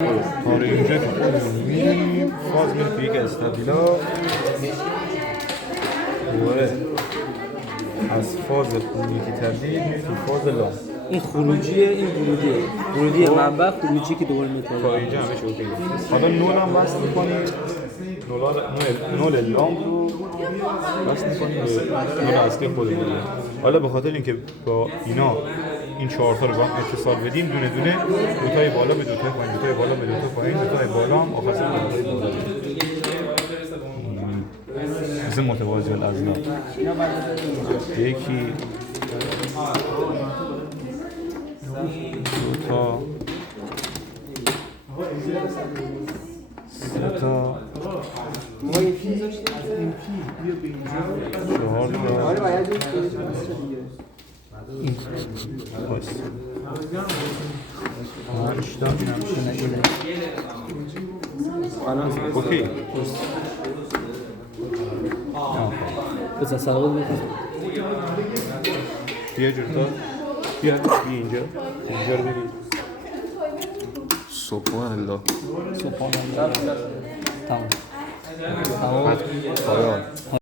آره اینجا که خودمون میریم فاز میره توی یک استابیلا دوباره از فاز اون یکی تبدیل میره تو فاز لام. این خروجیه، این ورودی منبع، خروجی که دوباره میتونه تا اینجا همه چی اوکیه. حالا نول هم بس می‌کنی، نول لام رو بس می‌کنی به نول اصلی خودمون. حالا به خاطر اینکه با اینا این چهار تا رو با هم اتصال بدیم دونه دونه دوتای بالا به دوتای پایین، دوتای بالا به دوتای پایین، دوتای بالا هم آخر سر دوتای بالا مثل متوازی الاضلاع. یکی دوتا سه تا چهار تا پنج تا اوکی بذار سلام میکنم بیا جورتا بیا اینجا رو بگیر سبحان الله سبحان الله. تمام پایان